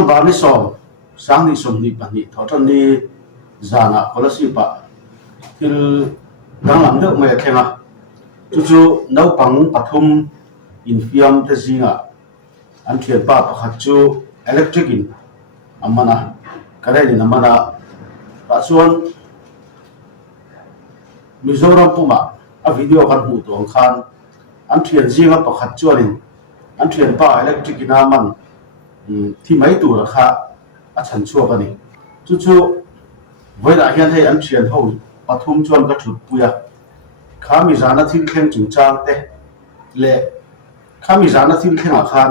October ni som sang ni som ni pani thotan ni zana scholarship pa til danglam deuh mai thenga chu naupang pathum infiam te zinga an thian pa pakhat chu electric in amana current in amana pa chuan Mizoram puma a video kan hmuh tawng khan an thian zinga pakhat chuanin an thian pa electric in aman thi mai tur kha a chan chuak ani chu voida hian hei an thian ho pathum chuan ka thut puya khami zana thil thleng chung chang te le khami zana thil thlenga khan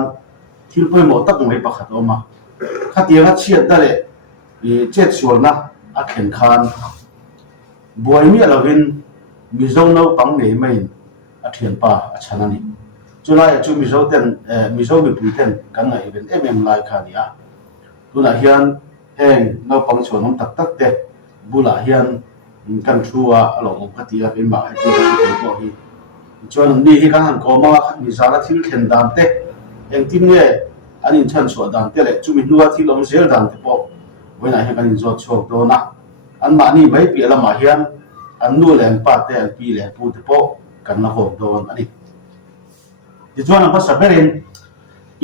thil poimo tak mai pakhat oma khatianga chiat da le chet sualna a khen khan boimi alovin mizo no pang nei mai a thian pa a chanani chulai chu mizo mi puiten kan ngai ben lai khania tuna hian heng no pang chonong tak tak te bula hian kan thua along khatia ben ma ti ko hi chuan ni hi kan han ko ma khat mi zala thil khen dan te eng tin nge anin chan chho dan te le chumi nuwa thil om zel dan te po voina hi kan in zot chok do na an ma ni mai pi lama hian an nu leng pa te an pi le pu te po kan na hok don ani ti chuan ang pasaberin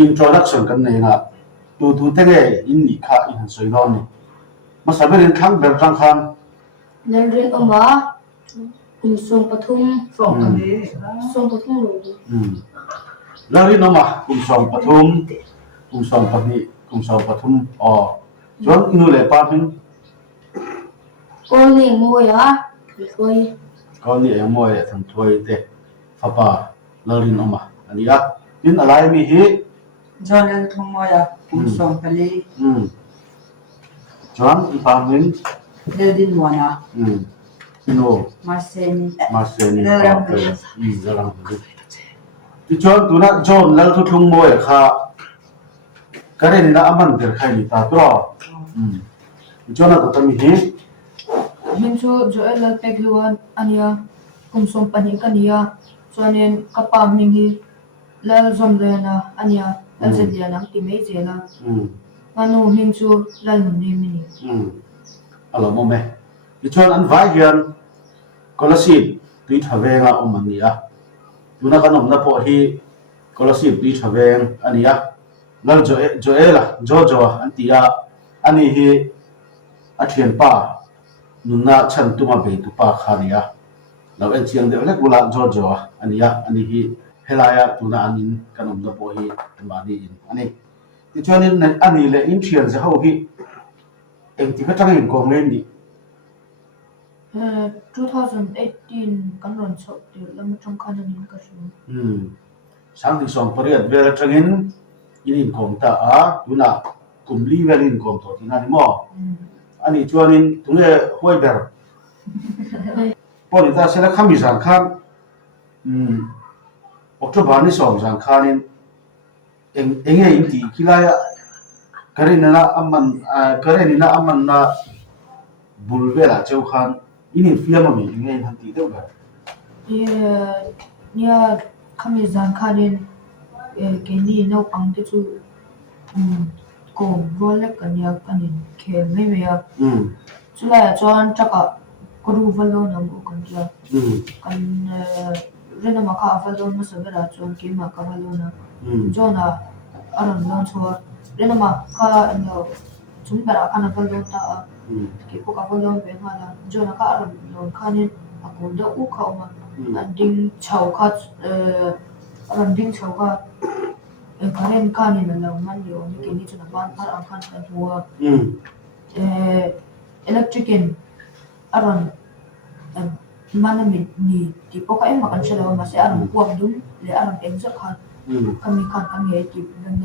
introduction kan nei nga tu te nge in ni kha in han soi non ni masaberin thang ber tang khan Lalrin oma song pathum lo Lalrin oma song pathum chuan inu le pa min ko ni moya thoi ko ni emo e thang thoi te papa Lalrin oma ania tin alai mi hi Jonel Thumoya, Song Pali, chuan ipa min Ledin Wana, ino Marseni, Zalang ti chuan tuna John lal thu thung mo e kha karen na aman der khai ni ta tro John ta tami hi Min chu Joel lal pek luan ania kumsom pani kania chuanin kapa ming hi lal zom lena ania lal zeliana ti mei zela manu min chu lal ni mini alo mo me ti chuan an vai hian scholarship tui thavenga omania tuna kanom na po hi scholarship tui thaveng ania lal joela jojo antia ani hi a thian pa nunna chan tuma be tu pa khania law en chiang de le kula jojo ania ani hi helaya tuna anin kanom na po hi mani in ani ti chuanin ani le in thian za ho hi eng ti ka tangin ko ngai ni 2018 kan ron chok ti lam chong khan ni ka shu sang ti som pariat vel atangin in kom ta a tuna kumli velin kom to tina ni mo ani chuanin tunge hoi ber poni ta sela khami jang khan October ni som jang khanin enge in ti kilaya karenina aman na bulvela cheu khan ini fiama mi ngai han ti deuh ga nia khami zan khanin ke ni no pang te chu ko role kanya kanin ke me me ya chula chuan taka koru valo na mo kan ja kan rena ma kha valo ma sabera chuan ke ma ka valo na jona aron lon chua rena ma kha no chung bara kana valo ta ke ko ka valo be ma na jona ka aron lon khanin akon da u kha ma ding chau kha aron ding chau kha karen kanin na law man yo ni ke ni chuna ban par ang khan kan huwa electric in aron manami ni ti po ka makan siya ma si aron kuwag dun le aron enzo khan kami ti dan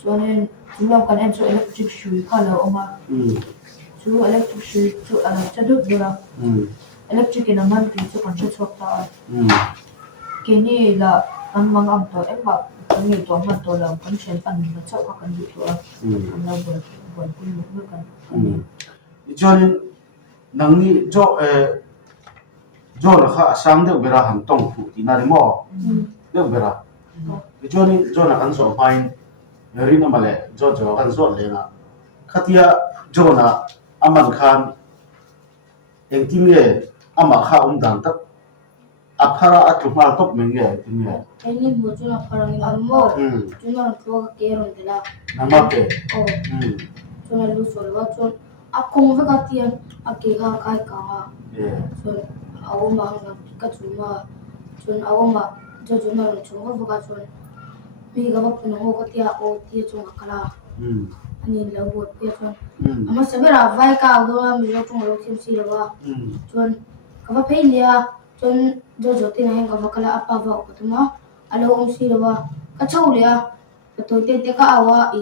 so nen tulang kan enzo electric shoe kala oma so electric shoe to chaduk dura electric in man ti so kan chok ta kini la ang mga am to ba ni to man to lang kan chen pan na chok ka kan du to ang na bon kun mu kan chuanin nang ni jo la kha sang deuh bera han tong pu ti na ri mo deuh bera chuanin jo na kan so main ri na male jo kan zo le na khatia jo na aman khan engting nge ama kha dan tak aphara atuma top menge tinge Ini bocor nak parang ini ammo. Cuma tua keron tela. namape Cuma lu solwa cuma aku mau katian aku kai kanga. Cuma aku mah nak cuma aku mah cuma cuma bukan cuma mi gak apa pun aku katia dia cuma kalah. Ani lau buat dia cuma. Amma sebenarnya vai kau doa mi cuma lu kimsi lewa. Cuma kau apa dia cuma jojo tina yang kau kalah apa bawa ketemu. Alo si lewa kacau dia. Betul dia ka awa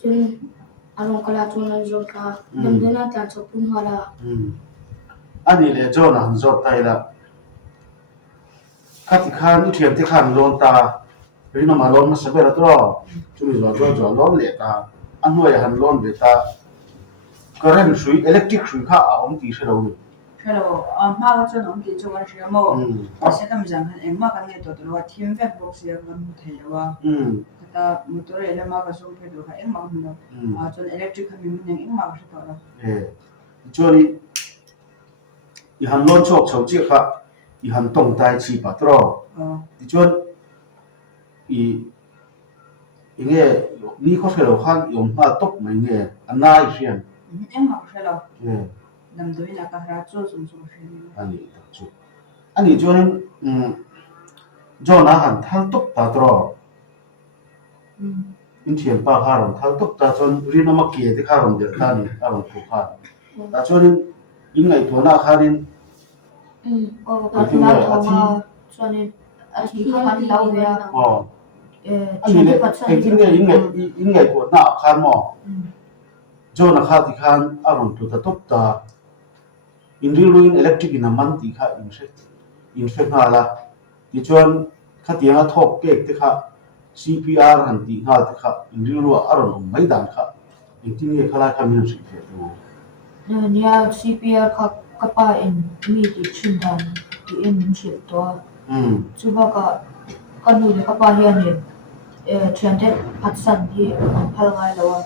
cuma along kalah cuma jongka dan dia nak jalan sepun hala. ani le jo na zo tai la khati khan ni thiam te khan lon ta ri na ma lon ma sabe ra to chumi zo lon le ta an noi han lon be ta current shui electric shui kha a om ti se lo ni Hello, ma ga chon om ki chuan ria mo. Se kam jang han engma kan nge to to wa thim vek box ya kan thei wa. Ta motor ele ma ga song phe do ha engma hun do. A chon electric kan min neng engma ga to la. chori i han lon chok chau chi kha i han tong tai chi pa tro ti chon i nge ni kho se lo khan yom ma top mai nge anai hian Engma ga la. Nam do ina ka ra chu sum sum phe ni. ani chon jo na han thal top ta tro in thiam pa kha ron thal top ta chon ri na ma ke te kha ron der ta ni a ron khu kha ta chon in ngai to na kha rin kan lau thoma chuanin a thi kan lau ya ani le in ngai to na khan mo jo na kha ti khan a ron tu ta top ta in ri electric in a man ti kha in se na la ti chuan kha ti nga thok ke te kha CPR han ti nga te kha in ri ru a ron mai dan kha in ti nge khala kha min si the tu nia CPR kapa in mi ti chin dan ti in min chil to chuba ka kanu le kapa hian ni thiante phatsan hi phal ngai lawa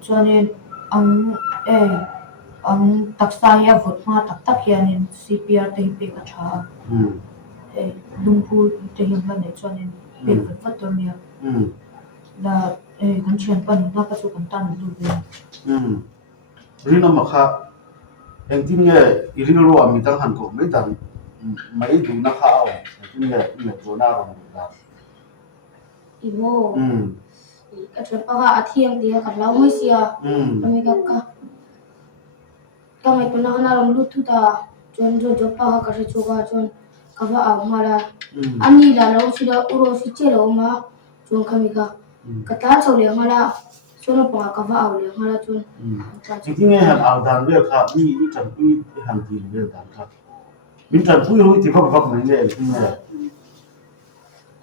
chuanin ang taksa ya vot ma tak hian in CPR te pe ka tha lungpu te him la nei chuanin pe vat to nia la kan thian pan na ka chu kan tan du be ri na ma kha eng ti nge i ri ru a mi tang han ko mai dan mai du na kha au ti nge me to na ron da Ibu. Kadang apa atiang dia kalau mai sia. Kami kami pernah naram lutu ta. Jon pa ka se choga jon kava amara. Ani la lo sida uro si chelo ma jon kami ka. Kata chole ngala sono pa kava au le ngala jon. ti nge han au dan le kha mi tan pi han ti le dan kha min tan pu ru ti vak mai le ti nge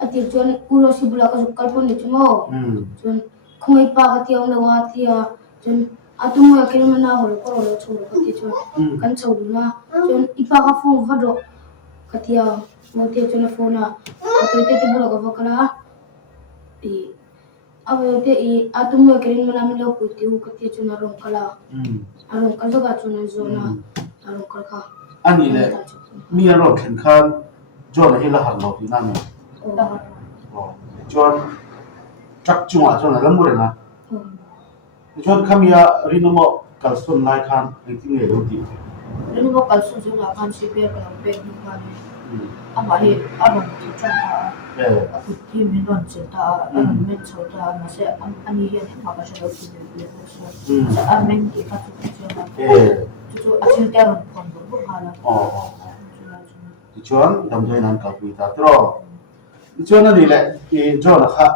Atir jon uro si bula ka sukal pun ni cuma. Jon kumai pa ka tiang na wa tia jon atu mo yakin mana hol ko lo chulo ka ti jon kan chau na jon ipa ka phone vado ka tia mo tia jon phone na atu te bula ka vakala i awe te i atu mo yakin mana mi lo pu ti u ka tia jon arong kala arong kal ga jon zona arong kal ka ani le mi ro khen khan jo na hi la har lo ti na me chon chak chunga chon la mu re na chon khamia rinomo kalson lai khan ti nge lo ti Lalu bakal susun akan CPR kalau bank ni kan apa ni abang tu contoh aku tim ni non cerita abang men cerita masih ani yang apa saya lakukan dia so abang kita tu cerita tu asyik dia orang pun bukan chon dam doi nan ka pi ta tro chon ani le e jo na kha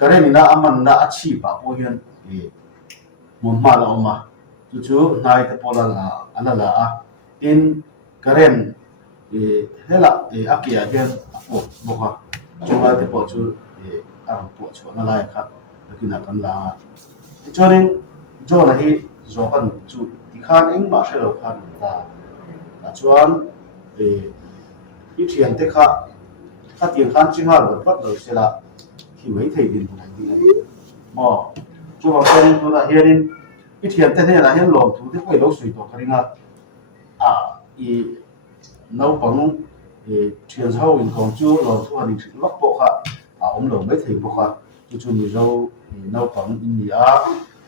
kare ni na aman na achi pa po hian e mon ma la oma chu nai te pola la ala la a in karen e hela e akia hian po boka chunga te po chu e ang po chu na lai kha lakina kan la chorin jo na hi zo kan chu ti khan eng ma she lo khan ta chuan i thian te kha tiền khan chi ha lo pat lo se la ที่ไว้ที่ดินไหนที่ไหนมอช่วงเป็นตัวละเฮียนินอีเทียนแต่เนี่ยนะเฮียนหลงถูกที่ไปลงสุยตัวคริงอีนาวปังเทียนเช้าอินของจูหลงทุกอันนี้ล็อกปกอมหลงไม่ถึงปกจู่ๆมีเรานาวปังอินเดีย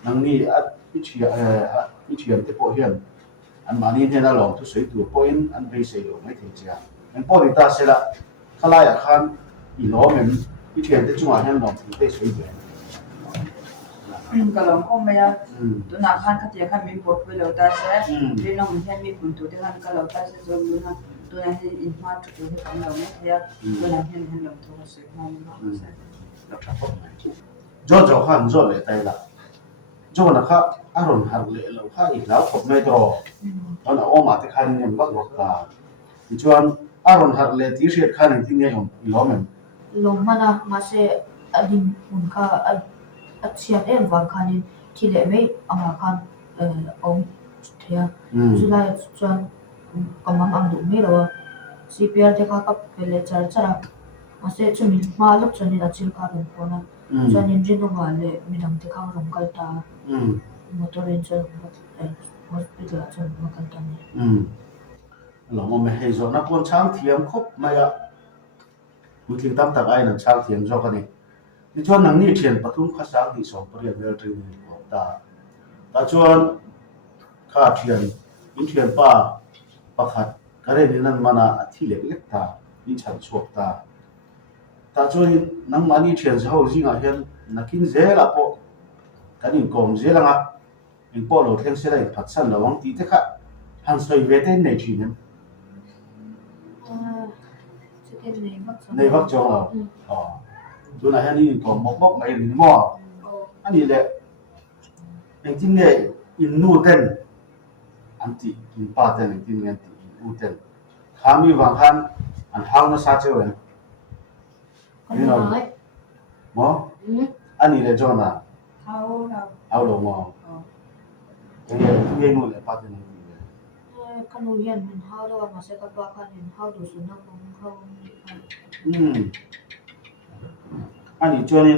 นั่งนี่อีเทียนที่พอเฮียนอันมานี่เนี่ยนะหลงทุกสุยตัวพออินอันไม่เสียไม่ถึงเจ้าอันพอดีตาเสร็จละข้าไล่ขันอีล้อมันอีเทียนที่จังหวะเฮียนหลงถูกได้สุยตัวก็ลองก็ไม่ยากตัวนักขันขัดยังขันมีบทไปแล้วแต่เสร็จเรื่องน้องมันแค่มีผลตัวที่ขันก็แล้วแต่เสร็จจนตัวนั้นให้อินมาถูกตัวที่ขันเราไม่เทียบตัวนั้นให้เราตัวสุดท้ายมันก็เสร็จแล้วครับผมจอจอขันจอเลยแต่ละจอนะครับอารมณ์หักเลยเราข้าอีกแล้วผมไม่ตรอตอนเอามาที่ขันเนี่ยมันก็บอกว่าจวนอารมณ์หักเลยที่เสียขันที่เนี่ยอยู่อีล้อมันลงมานะมาเสอดินมุนค่าเชียนวางคันที่เดไม่เอามาคันองเทียจุดนั้นจวนกำลังดูไม่รู้ CPR ที่เขากับเป็นเลเจอร์จ้ามาเสจุดนี้มาลุกจนนี่ดัชชิลคาร์ดพอนะจวนยังจีนมาเลยมีน้ำที่เขาลงกันตามอเตอร์เรนจ์ฮอสพิทอลจนมากันตานี่เราไม่ให้จอนักวนช้างเทียมครบไม่อะมือทิ้งตั้มตักไอ้นั่นช้างเทียมจอกันนี่ที่ชวนนังนี่เทียนปฐุมข้าสร้างที่สองปริยัติเวลตรีนี่บอกตาชวนข้าเทียนอินเทียนป้าประคัดกระเรนนั่นมานาที่เล็กๆตาอินฉันชวกตาชวนนังมานี่เทียนเช้าจริงอ่ะเห็นนักกินเจละพอกันอินกอมเจละงะอินพอเราเทียนเสร็จผัดสันระวังตีเตะค่ะหันสวยเวทีในจีนในวักจงเราอ๋อดูนะฮะนี่ก็มกไม่หรือมั่วอันนี้แหละจริงๆเนี่ยอินนูเต็นอันที่อินป้าเต็นจริงๆเนี่ยอินนูเต็นขามีบางครั้งอันท้าวน่าซาเจอเลยนี่เรามั่วอันนี้แหละจงนะเอาลงมั่วเนี่ยนู่นแหละป้าเต็นนี่คันเรียนมันhow doมาเสกปะคันเห็น how do สุนัขของเขาอันนี้จวนนี้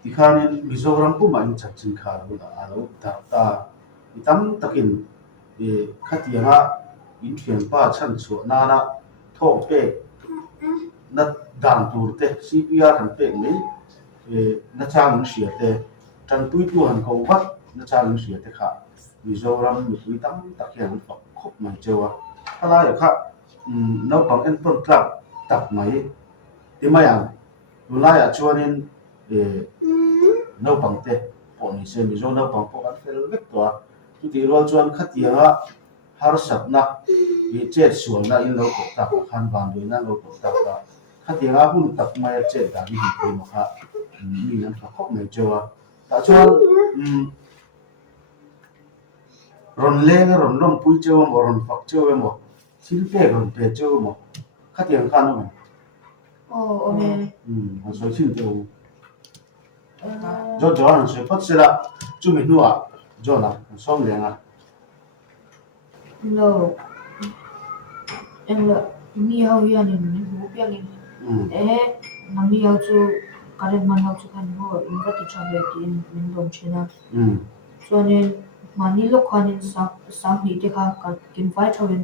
ที่ข้านี่มิโซรัมปุ่มอันจัดจินขาดูละอาลูตาอีตั้มตะกินขัดยังอ่ะอินเทียนป้าชั้นส่วนนาท่องเป็ดนัดด่านตูร์เต CPR หันเป็ดนี่นัดจ้างอินเสียเตจันตุยตัวหันเขาวัดนัดจ้างอินเสียเตค่ะมิโซรัมมีตุยตั้มตะเกียงฝักคบไม่เจอวะถ้าได้ค่ะนับบังเอ็นต้นกลับตักไหมที่ไม่อย่างดูไล่ชวนนี้นับบังเตะปนนี้เซมิโซนับบังพวกอันเฟลเวกตัวทุกทีเราชวนขัดยังอ่ะฮาร์สับนักเจ็ดส่วนนะอินเราตกตักขันบานด้วยนั่นเราตกตักขัดยังอ่ะหุ่นตักไม่เจ็ดด่านนี้เป็นมั้งค่ะมีนั่นฝักคบไม่เจอแต่ชวนรอนเล่งรอนร่มปุยเจ้ามั้งรอนฝักเจ้ามั้งสิลเปรอนเปเจ้ามั้งขัดยังขันมั้งโอเคมันสวยชื่อเดียวจอนั่นสวยพัดเสร็จละจุ่มหัวจอนะซ้อมเลี้ยงอ่ะเรามีเขาเรียนนี่หูเปียกินนั่งมีเขาจูการเรียนมันเขาจูกันหัวอินก็ติดชอบเลยกินมันโดนชินะส่วนนี้มันนี่ลูกคนนี้สักนิดที่เขากินไฟชอบเป็น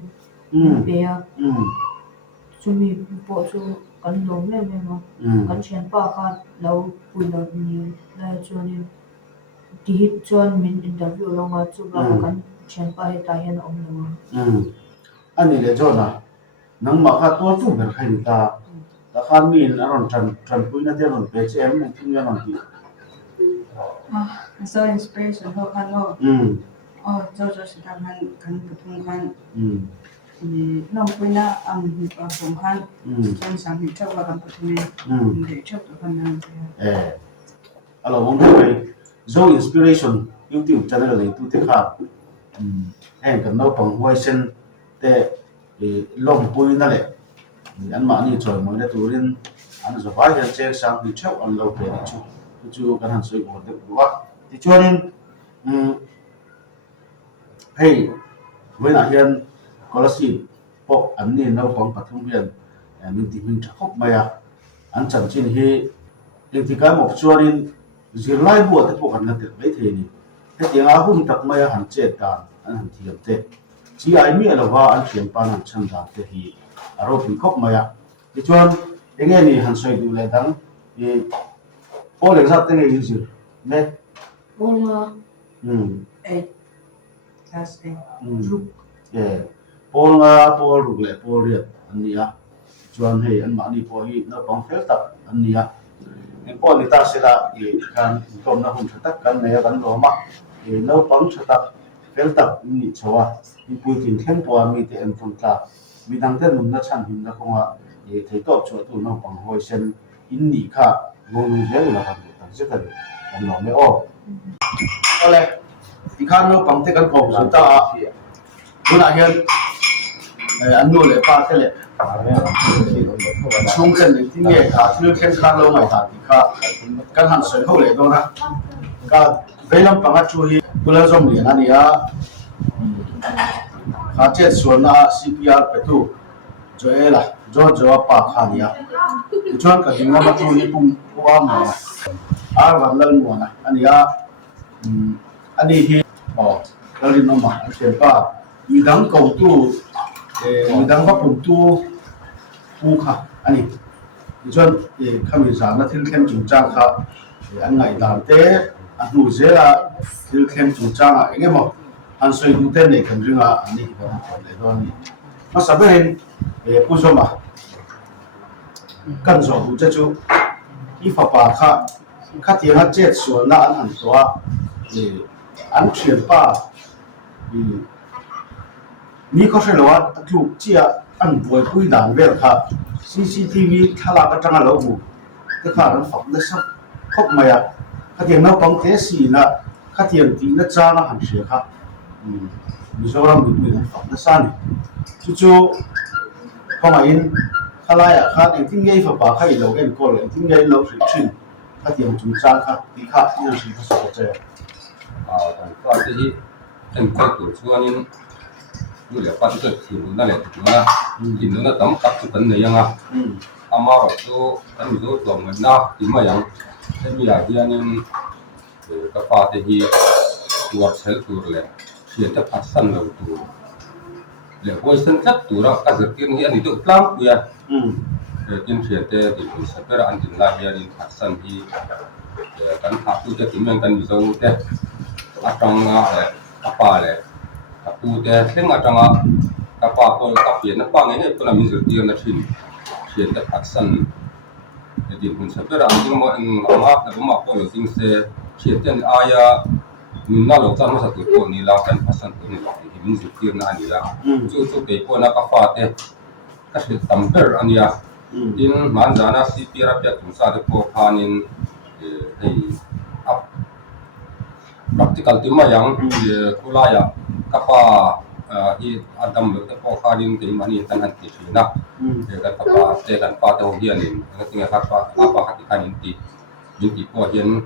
เบียร์จูมีปวดจูกันลงเลยไหมมั้งกันเชียนป้าก็เราปุยเรานี่แล้วจวนนี้ที่จวนมินอินเตอร์วิวลงมาจูเรากันเชียนป้าให้ตายเห็นอมเลยมั้งอันนี้เลยจวนนะนังมาข้าตัวจุ่มเป็นใครตาแต่ข้ามีนอารมณ์จันปุยนั่นเดียวมันเป็นเอ็มมันทิ้งยันทีso inspiration เขาคันโน่เจ้าสิทำคันปฐุมคันน้องปุ้ยน่ะสงคันจนสามีเจ้าว่ากันปฐุมเด็กเจ้าตัวคันนั้นเรามองดูไป Zo Inspiration YouTube channel เลยตู้เที่ยวแห่งกันน้องปังไว้เส้นแต่ลมปุยนั่นแหละอันมานี่จอยมันได้ตัวเรียนอันจะไปเห็นเจ้าสามีเจ้าอันเราเป็นจู่กันหันสวยกว่าเด็กว่าที่ชวนเฮ้ยเวลาเห็นก็ละสิพวกอันนี้เราฟังปฐมเรียนมีที่มีชักมาอันจันชินเฮ เลยที่การหมกชวนนี่จีไล่บัวที่พวกกันนั่นเด็กไม่เท่นี่ให้เดี๋ยวอาหุ่นตักไม่หันเจ็ดด่านอันหันเทียมเตะจีไอมีอะไรว่าอันเทียมปานันชันด่านเตะฮีอารมณ์เป็นครบไหมอ่ะที่ชวนเองนี่หันใส่ดูแลดังพอเลี้ยงสัตว์เองยังจีเม็ด Bolma. class A พอลงาพอรูเลยพอเรียบอันนี้อ่ะชวนให้อันมานี่พอฮีนับปังเฟลตักอันนี้อ่ะพอลิตาเสละการตอมนะหุ่นชัดกันเนี่ยกันโลมานับปังชัดเฟลตักนี่ชัวมีพูดถึงแค่ตัวมีแต่อันตรงตามีดังแต่นุ่นนัชชันหินนะคงว่าเทตอบชัวตัวนับปังหอยเซนอินนี่ค่ะงงเรื่องนะครับตั้งใจกันอันน้องไม่ออกก็เลยที่ข้างนับปังเทกันผมสุดท้ายคุณอาเห็นอันนู้นเลยป้าเท่เลยช่วงกันที่เนี่ยขาดเรื่องแค่ข้างเราไม่ขาดที่ข้ากันหันสวยเขาเลยตัวนะก็เวลาปังช่วยกุลาจอมเรียนอันนี้อ่ะข้าเจ็ดส่วนอ่ะ CPR ไปตู้จ่อยละจ่อป้าข้านี่อ่ะชวนกันถึงว่ามาช่วยปุ่มว่ามันวันเล่นวันนะอันนี้อ่ะอันนี้ที่เราเรียนมาเชื่อป้ามีดังเก่าตู้มีดังว่าปุ่มตู้ผู้ค่ะอันนี้ชวนข้ามีสารนัดที่เข้มจุนจ้างค่ะอันไหนด่านเต้อันนู้เสียละที่เข้มจุนจ้างอ่ะเงี้ยมั้งอันสวยดูเต้นเนี่ยกันจึงอ่ะอันนี้ก็ในตอนนี้มาสับเห็นผู้ชมอ่ะกันสองผู้เจ้าจูอีฟ้าป่าค่ะข้าเทียนเจ็ดส่วนละอันหันตัวอันเฉียนป้านี่เขาใช้ว่าถูกเจียอันป่วยผู้ด่านเวลค่ะ CCTV ถ้าเราก็จังเราหูแต่ข้าเราฝังได้สักครบไหมอ่ะข้าเทียนเราต้องเทสีนะข้าเทียนตีนะจ้านะหันเสียค่ะมีส่วนเรามีด้วยนะฝังได้สั้นจู่ๆพอมาอินข้าไล่อ่ะข้าเองที่ไงฝ่าป่าข้าอีเราเอ็นก็เลยที่ไงเราสืบชิ้นข้าเทียนจุนจ้าค่ะที่ข้าที่เราสืบสอบเจอก็ที่เป็นข้อตรวจส่วนนี้ดูแลป้าที่ถิ่นนั่นแหละถูกไหมถิ่นนั่นต้องตัดสุดเลยยังอ่ะอามาเราตัวกันอยู่ตัวเหมือนน่ะถิ่นมาอย่างเช่นมีอะไรนี่ก็ป้าที่ตัวเชลตัวเลยเชื่อจะพัฒนาเราตัวเลยว่าสัญชาติตัวเราก็จะกินที่อันนี้ตัวกลางกูยังกินเชื่อแต่ถิ่นสัปดาห์อันถิ่นลายนี่พัฒนาที่กันหาตัวจะถิ่นกันอยู่ตัวแต่atanga apa le aku te thleng atanga kapa ko kapien na pa nge ko na mi zir tir na thin thin ta patsan din hun sa pera ang mo ang ma na ma ko lo sing se thin ten aya min na lo tan ma sa tu ko ni la kan pasan ko ni la mi zir tir na ani la chu chu ke ko na ka fa te ka se tamper ania din man jana CPR pya tu sa de ko khanin ei practical timma yang kulaya kapa hi adam lo te ko khalin te mani tan han ti na kan kapa te kan pa te hian in tinga kapa hati kan ti ti ko hian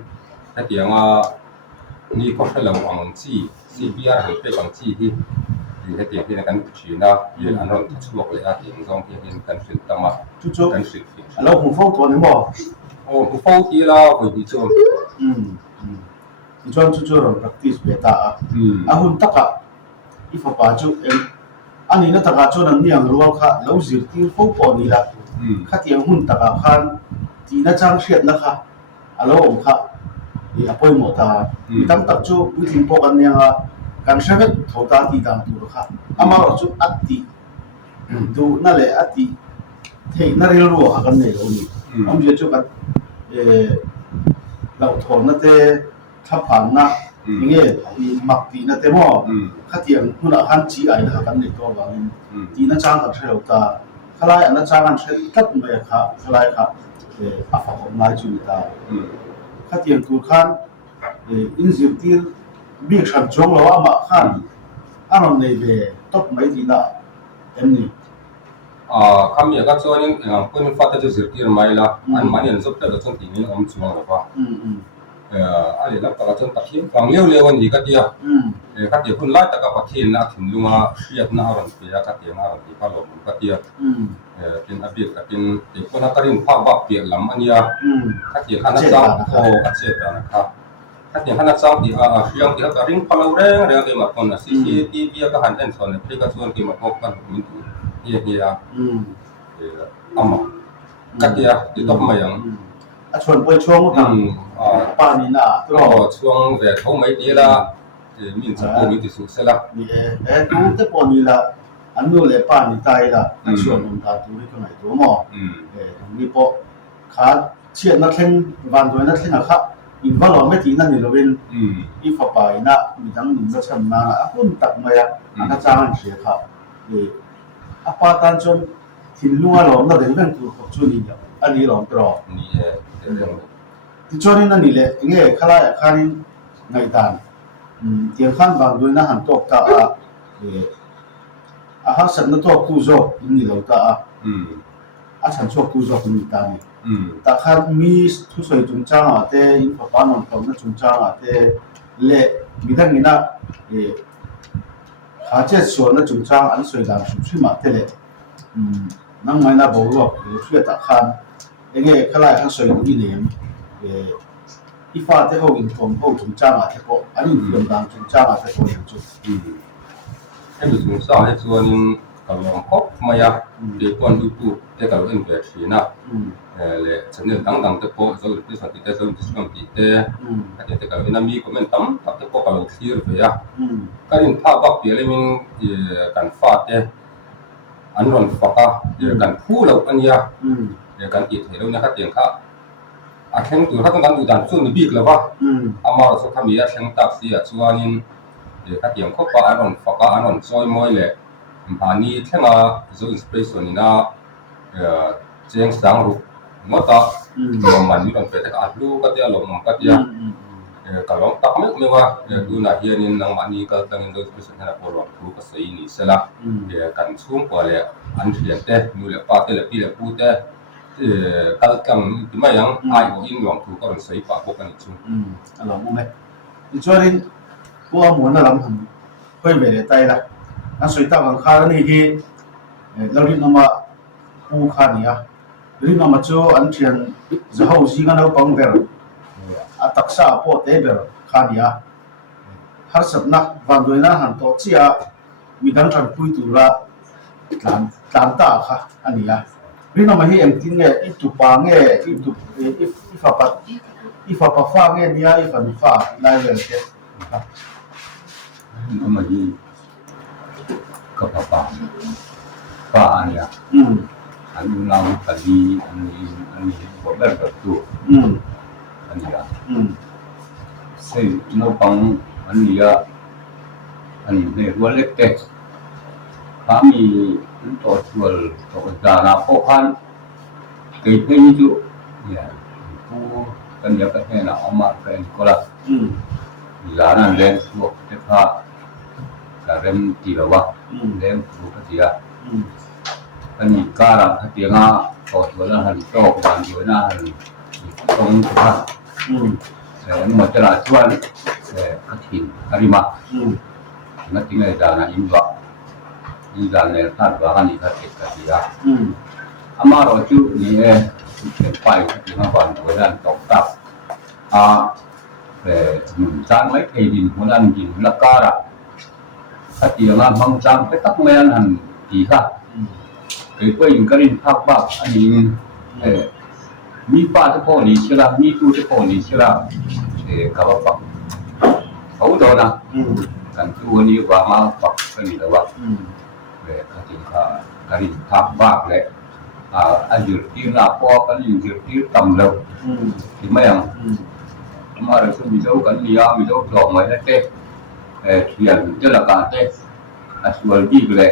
hatianga ni ko helo ang chi CPR he pe bang chi hi hati hian kan ti na hian an ron chuak le a ti ngong hian kan fit tama chu kan fitเราหูฟ้องตัวนี้บ่ku fau ti la ko ti chu chuan chu ron practice beta a hun taka ifa pa chu ani na taka chu nan niang rual kha lo zir ti fo po ni la kha tiang hun taka khan ti na chang hriat na kha alo om kha i apoi mo ta tam tak chu wi thim po kan nianga kan hrevet thota ti dang tu kha ama ro chu atti du na le atti thei na ril ro ha kan nei lo ni om je chu kan lo thon na teถ้าผ่านนะอย่างเงี้ยหมักตีนะเต็มข้าเทียงคุณอาหารจีไอนะกันในตัวบางตีน่าจ้างกันเชียวตาข้าไล่อันน่าจ้างกันเชียวตัดไม่ค่ะข้าไล่ค่ะอาฝากของนายจุนตาข้าเทียงตัวขันอินสิบตีบีฉันจงแล้วอามาขันอารมณ์ในเบตบไม่ตีน่ะเอ็มนี่kami agak soal ini pun fata tu zirtir mai lah an mani an zop tak ada contoh ini om cuma apa อะไรแล้วก็จนตัดทิ้งฟังเลี้ยววันนี้ก็เดียวก็เดียวคุณไล่ตะกับประเทศนะถึงลุงเชียดหน้ารันเปียก็เดียวหน้ารันที่พัดลมก็เดียวเป็นอดีตก็เป็นเด็กคนนักเรียนภาคบักเปียกลำอันนี้ก็เดียวขนาดเจ้าโอ้ก็เจ็บนะครับก็เดียวขนาดเจ้าที่ยังที่เขาริ่งพลาวเรื่องเรื่องที่มาคนน่ะCCTVก็หันเอ็นส่วนที่ก็ส่วนที่มาพบกันมีตัวนี่อามาก็เดียวที่ต้องมาอย่างชวนไปช่วงป่านี้นะก็ช่วงเวทไม่ดีละมีสปูมีที่สุดเสร็จละนี่ดูแต่ปนี้ละอันนู้นเลยป่านี้ตายละชวนมันตาดูให้คนไหนตัวหมอตรงนี้พอขาเชียนนักเล่นวันตัวนักเล่นนะครับอินวัลล์ไม่ทีนั่นนี่เราเป็นอีฟ้าไปนะมีทั้งหนุ่มและชายนะคุณตักมาอ่ะอันนั้นจ้างเสียครับอาปาตันจนทิ้งลุงเราเราเดินเป็นตัวของจุนี่เนี่ยอันนี้เราตรอที่ช่วงนี้นั่นนี่แหละเงี้ยข้าราชการนี่ไงตานเที่ยงขั้นบางด้วยนะหันตัวตาหากสันนัตัวตู้โจนี่เราตาฉันชอบตู้โจนี่ตานี่แต่ข้ามีทุกส่วนจุนจ้างแต่อินฟปานนท์เขาเนี่ยจุนจ้างแต่เละมีทั้งนี้นะข้าเจ้าส่วนนั้นจุนจ้างอันสวยงามสุดที่มาเท่เลยนั่งไม่น่าบอกว่าช่วยตาข้าเงี้ยข้าราชการสวยงามนี่เนี่ยอีฟ้าที่เขาอินฟอมเขาจุนจ้างที่เขาอันนี้เรื่องต่างจุนจ้างที่เขาอย่างจุดให้ดูจุนจ้างให้ส่วนก็ลองพบมาอยากเดี๋ยวก่อนดูตัวแต่ก็เรื่องแบบนี้นะเลยฉันเนี่ยดังแต่พอจะรู้ที่สันติแต่จะรู้ที่สันติแต่แต่ก็เป็นมีคอมเมนต์ตั้มแต่พอก็ลงที่เรื่องก็ยิ่งภาพบักเดียวเลยมีการฟาดเนี่ยอันนั้นฟักอ่ะการพูดแล้วอันนี้การติดเหตุนะครับอย่างข้าแข่งตัวถ้าต้องการดูดันส่วนนี้บิ๊กแล้วว่าอามาเราสักคำนี้แข่งตักเสียส่วนนี้ครับอย่างข้อปะอันนั้นฟักอันนั้นซอยมวยเลยอันนี้แค่มาจะอินสปิเรชันนี่นะเจียงสังรูมาต่อลงมันมีลงไปแต่ก็อัดลูกก็เดียวลงมันก็เดียวก็ลงตักไม่ว่าดูหน้าเฮียนี่นั่งมันนี่ก็ตั้งอินสปิเรชันให้เราพอลงทุกข์ก็ใส่นี่เสร็จละกันชุ่มกว่าเลยอันเทียนเต้นู่นเลยป้าเต้เลยพี่เลยพูดเต้การกันที่ไม่ยังไอ้พวกยิ่งหลงถูกก็เป็นใส่ปากพวกกันชุ่มหลงมั้ยอีกช่วงนี้พวกหมุนน่ะลำหันค่อยไปเลยไต่ละนั่นสุดท้ายของข้านี่ที่เราเรียนมาผู้ข้านี่อ่ะเรียนมาจู่อันเชียนจะเอาสิ่งนั้นเอาปังเบลตักษาพอเตเบลข้านี่อ่ะหาสับนักวันด้วยนะหันโตเชียมีการทำคุยตัวละตามตาค่ะอันนี้อ่ะเรียนมาให้เอ็มทิ้งเนี่ยอีตุปังเนี่ยอีฟ้าฟ้าเนี่ยเนี่ยอีฟ้าฟ้าไล่เลยเจ้ามาดีก็ป้าเนี่ยอันนี้เราคดีอันนี้ผมแบบตัวอันนี้ซึ่งเราฟังอันนี้อันนี้เนี่ยว่าเล็กแต่ถ้ามีตัวช่วยตัวจานาพวกพันเกิดขึ้นอยู่เนี่ยผู้กันอยากให้เราเอามาเป็นก็ละหลานนั่นเล่นพวกเจ้าพระการเล่นตีละวะเล่นผู้ปฏิบัติอันนี้การะที่งาพอตัวนั้นหันโตกันอยู่นะตรงท่าแต่มาตลาดชวนกฐินอาริมานั่นที่ไหนจานะอินวะอินจานเนี่ยท่านว่ากันอีกท่านเอกติยาอามาเราจุนี่เป็นไปที่มาก่อนตัวนั้นตกตับหนุนจานไม่เคยดินหัวนั้นดินละการะที่งาบางจานไปตักแม่นันดีค่ะเกิดว่าอย่างกระดิ่งภาคบ้าอันนี้มีป้าที่พ่อนี่เชื่อมีตู้ที่พ่อนี่เชื่อกับว่าเขาโดนนะกันตัวนี้ว่ามาปักกันนี่แล้วว่ากระดิ่งภาคบ้าเลยอายุที่น่าพ่อกันอยู่ที่ต่ำแล้วที่ไม่ยังมาเราซึ่งมีเจ้ากันมีมีเจ้าหลอกไว้แล้วเต้เขียนเจ้าละกันเต้ส่วนที่เลย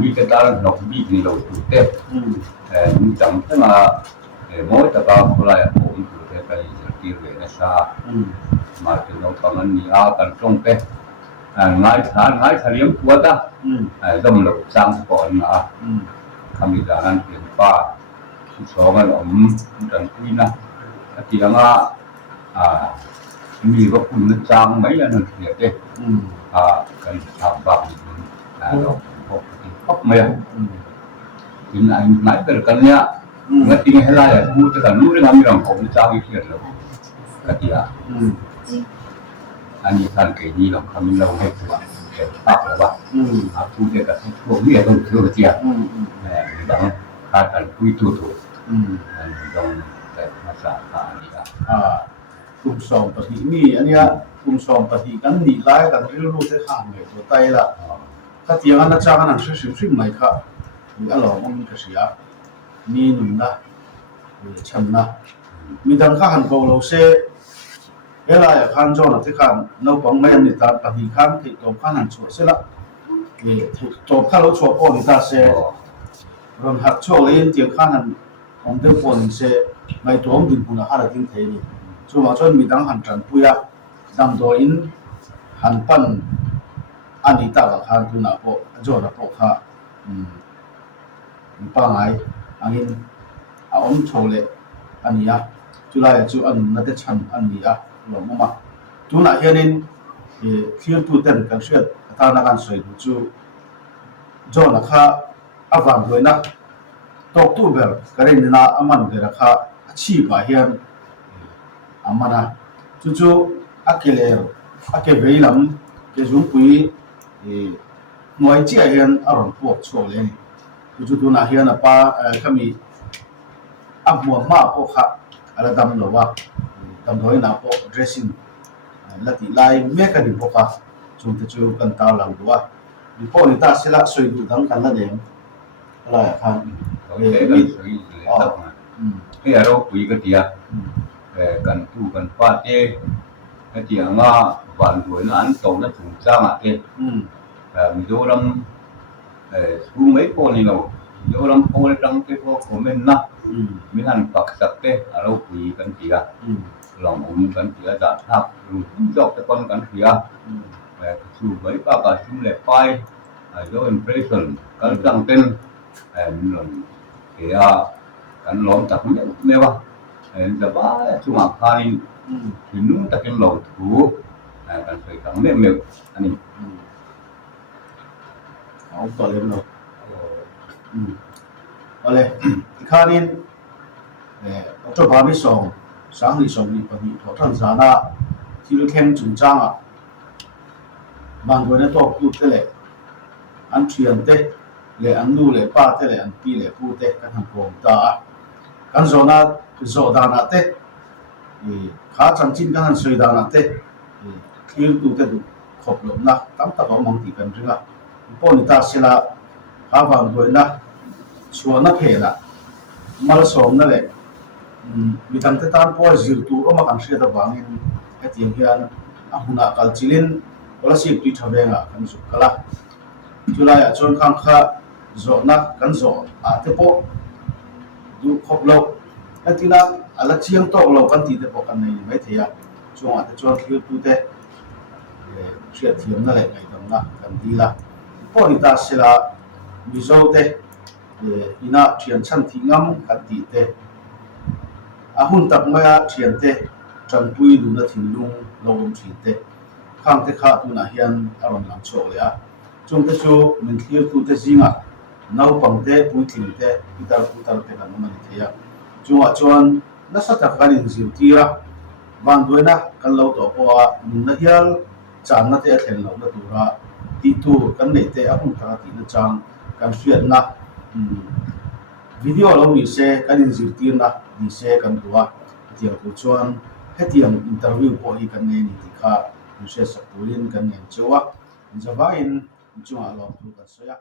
มีกระดานดอกบีนี่เราถูกเต้มีจำที่มาโม้ตะกาคนละผมถูกเต้ไปที่เรื่องชามาถึงเราทำมันมีกันตรงเต้ง่ายเฉลี่ยตัวตาดมหลบสร้างก่อนนะคำวิจารณ์เปลี่ยนป้าที่สองกันจังคุยนะที่ละง่า มีก็คุณนึกจางไหมอันนั้นเสียเด้กันทำบ้างเราพบไม่ถึงไหนแต่กันเนี่ยงั้นที่ให้เราพูดแต่นู้นเราไม่ลองผมจางอีกเรื่องแล้วก็ที่อันนี้ท่านเกยี่เราคำนี้เราให้ตัวเก็บตับแล้วว่าพูดเกี่ยวกับพวกนี้ต้องรู้เจียต้องการการคุยตัวต้องแต่ภาษาไทยกลุ่มสองปฏิมีอันนี้กลุ่มสองปฏิกันหนีไล่กันที่รู้ได้ข้างเลยตัวไตละถ้าเทียงกันนะจ้ากันนั่งชิมไหมครับมีอะไรมันก็เสียมีหนุ่มนะฉันนะมีดังข้าหันโกเราเซ่เวลาข้างจอนะที่ข้างเราบังไม่อันนี้ตามปฏิข้างที่ตัวข้างหันชัวเสียละตัวข้าเราชัวปอนี่ตาเซ่รวมหักชัวเลยเทียงข้างหันของเด็กปอนี่เซ่ไม่ตัวมันดินปุ่นอะไรทิ้งเทนี่ช่วงจนมีดังหันจันปุยดังโดยอินหันปั้นอันนี้ตาข้างตัวน่ะปอจอนะปอข้าปังไงอันนี้อาอมโชว์เลยอันนี้จุฬาจูอันนั้นจะชันอันนี้หลงมาจุฬาเฮียนินเที่ยวตัวเต็มกันเชื่อตานักการสวยจูจอนะค่ะอาฟังด้วยนะตกตู้เบลก็เรียนนะอามันเดรักค่ะชีพเฮียนอามันนะจู่อาเกเลร์อาเกเวลัมเกจุงปุยหน่วยเจียเฮียนอารมณ์พวกโชว์เลยจู่ตัวน่ะเฮียนป้าขมีอับมัวมาพวกค่ะอะไรดำหรือว่าดำโดยน่ะพวก dressing ละที่ลายเมฆกันดีพวกค่ะจุดจู่กันตาหลังตัวดีพวกนี้ตาเสละสวยดูดังกันละเดมอะไรครับนี่ที่เราคุยกันเดียกันตู้กันฟาดที่ที่อ่ะวันรวยนั้นตรงนั้นถูกจ้างที่มีโดรสู้ไม่พอนี่เราโดรพอตั้งที่พวกผมนะมีหันปักสักเราคุยกันเดียลองอุ่นกันเดียจะทับรู้จบจะคนกันเดียสู้ไม่ปากสู้เล็บไปโดนเพรสชั่นกันตั้งเต้นมีหล่นเดียกันล้อมจากเนี่ยว่าจะบ้าช่วงคารินถึงนู้นตะเกียงหล่อถูกันใส่กันเมื่ออันนี้เอาต่อเลยเนาะอะไรคารินตัวพามิสองสังนิสองนี่ปฏิทอทันซานะที่เราเข้มจุนจ้างบางคนเนี่ยตัวพูดเลยอันเชียนเตะเลยอันนู้เลยป้าเตะเลยอันปีเลยพูดเตะกันทั้งกองตากันโซนาโซดานาเตะขาจังจินกันสวยดานาเตะคิวตูเตะดูขบลมนะตั้งแต่เขามองตีกันจริงอ่ะพวกนี้ตาเสละหาฟังด้วยนะชวนนักเฮละมาลสมนั่นแหละมีตั้งแต่ตอนพอจิรตูก็มากันเสียตะวังอินเอติยังเฮียนหุ่นอาคัลจิลินวลาสิบปีทำเองกันสุขละจุฬาจนข้างข้าโจนักกันโจเทปดูขบลมไอ้ที่นั่นอะไรเชียงโตเรากันตีเทปกันในไม่เทียช่วงจนคิวตูเตเชียเทียมนั่นแหละไงตรงนั้นกันดีละพอดีตาเสละมิโซเตอินาเชียนชั้นที่งำกันตีเตหุ่นตักมาเชียนเตจันปุยดูนาทินลุงลงชีเตข้างเตข้าตุนาเฮียนอารมณ์หลังโชเลยจงเตจูมันเที่ยวตูเตจิงน้าปังเตปุยทิ้งเตพิตาพุตาเตกันมันเทียจงจวนนักสัตว์กันอินซิวตีระบางด้วยนะกันเราตัวพอมุนนาเฮียลจางนัดเตะเห็นเราตัวระตีตูกันเนเตะหุ่นตาตีนจางกันเสียนนะวิดีโอเรามีเสกันอินซิวตีนะมีเสกันตัวเที่ยวกุชวนให้เที่ยงอินเตอร์วิวพออีกันเนนี่ที่ข้าดูเสสักตัวเล่นกันเนจัวจะว่าอินจัวเราดูกันเสีย